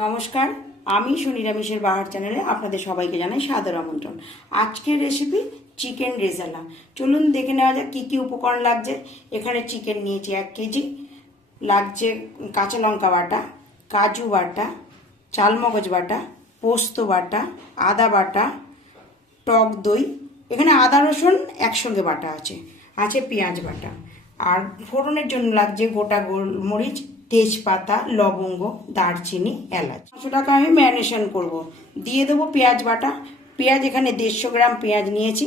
নমস্কার, আমি সুনিরামিষের বাহার চ্যানেলে আপনাদের সবাইকে জানাই সাদর আমন্ত্রণ। আজকের রেসিপি চিকেন রেজালা। চলুন দেখে নেওয়া যাক কী কী উপকরণ লাগছে। এখানে চিকেন নিয়েছি এক কেজি, লাগছে কাঁচা লঙ্কা বাটা, কাজু বাটা, চালমগজ বাটা, পোস্ত বাটা, আদা বাটা, টক দই। এখানে আদা, রসুন একসঙ্গে বাটা আছে আছে পেঁয়াজ বাটা। আর ফোড়নের জন্য লাগছে গোটা গোলমরিচ তেজপাতা, লবঙ্গ, দারচিনি, এলাচ। পাঁচশো টাকা আমি ম্যারিনেশন করব। দিয়ে দেবো পেঁয়াজ বাটা। পেঁয়াজ এখানে দেড়শো গ্রাম পেঁয়াজ নিয়েছি।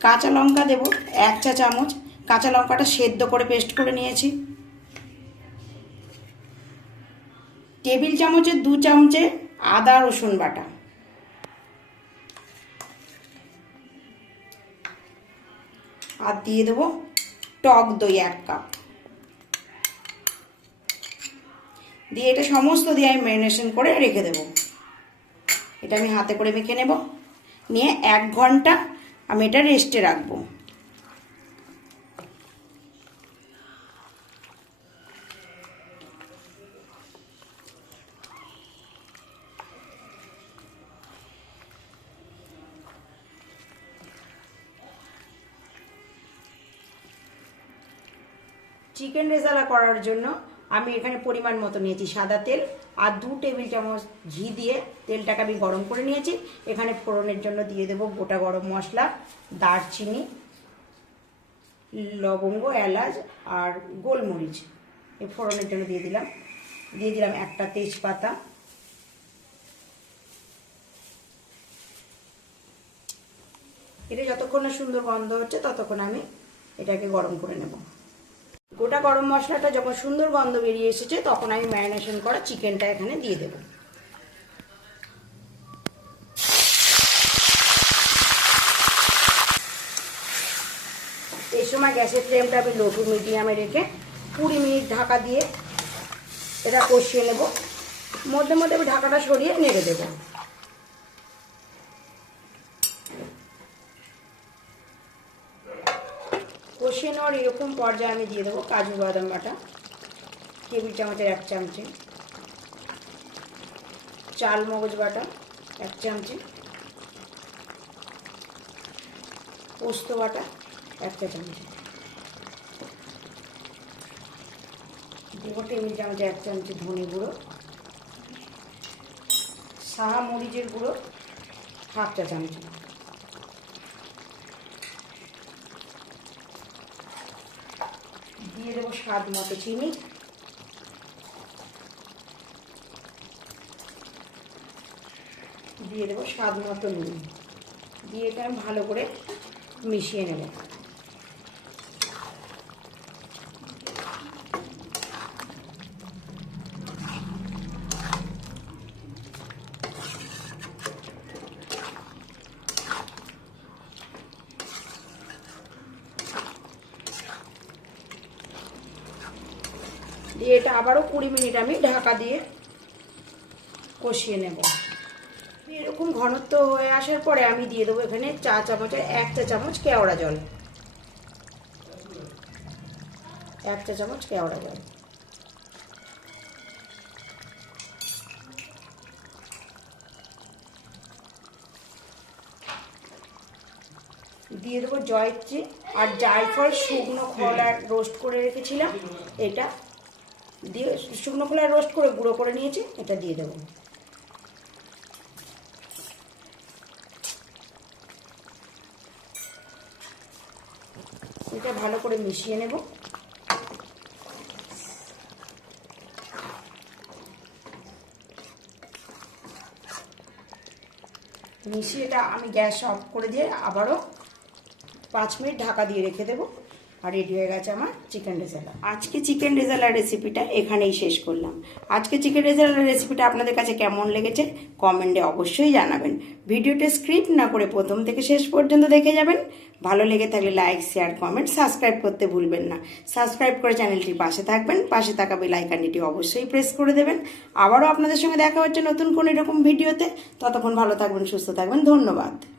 কাঁচা লঙ্কা দেব এক চা চামচ। কাঁচা লঙ্কাটা সেদ্ধ করে পেস্ট করে নিয়েছি। টেবিল চামচের দু চামচে আদা, রসুন বাটা। আর দিয়ে দেবো টক দই এক কাপ। দিয়ে এটা সমস্ত দিয়ে আমি ম্যারিনেশন করে রেখে দেব। এটা আমি হাতে করে মেখে নেব। নিয়ে এক ঘণ্টা আমি এটা রেস্টে রাখব। চিকেন রেজালা করার জন্য আমি এখানে পরিমাণ মতো নিয়েছি সাদা তেল আর দু টেবিল চামচ ঘি দিয়ে তেলটাকে আমি গরম করে নিয়েছি। এখানে ফোড়নের জন্য দিয়ে দেবো গোটা গরম মশলা, দারচিনি, লবঙ্গ, এলাচ আর গোলমরিচ। এই ফোড়নের জন্য দিয়ে দিলাম। দিয়ে দিলাম একটা তেজপাতা। এটা যতক্ষণ না সুন্দর গন্ধ হচ্ছে ততক্ষণ আমি এটাকে গরম করে নেব। গোটা গরম মশলাটা যখন সুন্দর গন্ধ বেরিয়ে এসেছে, তখন আমি ম্যারিনেশন করা চিকেনটা এখানে দিয়ে দেবো। এই সময় গ্যাসের ফ্লেমটা আমি লো টু মিডিয়ামে রেখে কুড়ি মিনিট ঢাকা দিয়ে এটা কষিয়ে নেব। মধ্যে মধ্যে আমি ঢাকাটা সরিয়ে নেড়ে দেবো। কষিয়ে নেওয়ার এরকম পর্যায়ে আমি দিয়ে দেবো কাজু বাদাম বাটা টেবিল চামচের এক চামচে। চাল মগজ বাটা, এক চামচে। পোস্ত বাটা, একটা চামচে। দেবো টেবিল চামচে এক চামচে ধনে গুঁড়ো, সাহা মরিচের গুঁড়ো, হাফ চা চামচে। দিয়ে দেবো স্বাদ মতো চিনি। দিয়ে দেবো স্বাদ মতো নুন। দিয়ে এটা ভালো করে মিশিয়ে নেব। দিয়ে এটা আবারও কুড়ি মিনিট আমি ঢাকা দিয়ে কষিয়ে নেব। এরকম ঘনত্ব হয়ে আসার পরে আমি দিয়ে দেবো এখানে চা চামচের এক চা চামচ কেওড়া জল। এক চা চামচ কেওড়া জল। দিয়ে দেবো জয়ত্রী। আর জায়ফল, শুকনো খোলা রোস্ট করে রেখেছিলাম, এটা দিয়ে শুকনো খোলা রোস্ট করে গুঁড়ো করে নিয়েছি, এটা দিয়ে দেবো। এটা ভালো করে মিশিয়ে নেব। মিশিয়ে এটা আমি গ্যাস অফ করে দিয়ে আবারও পাঁচ মিনিট ঢাকা দিয়ে রেখে দেবো। আর রেডি হয়ে গেছে আমার চিকেন রেজালা। আজকে চিকেন রেজালার রেসিপিটা এখানেই শেষ করলাম। আজকে চিকেন রেজালার রেসিপিটা আপনাদের কাছে কেমন লেগেছে কমেন্টে অবশ্যই জানাবেন। ভিডিওটা স্ক্রিপ্ট না করে প্রথম থেকে শেষ পর্যন্ত দেখে যাবেন। ভালো লেগে থাকলে লাইক শেয়ার কমেন্ট সাবস্ক্রাইব করতে ভুলবেন না। সাবস্ক্রাইব করে চ্যানেলটির পাশে থাকবেন। পাশে থাকা বেল অবশ্যই প্রেস করে দেবেন। আবারও আপনাদের সঙ্গে দেখা হচ্ছে নতুন কোনো এরকম ভিডিওতে ততক্ষণ ভালো থাকবেন, সুস্থ থাকবেন। ধন্যবাদ।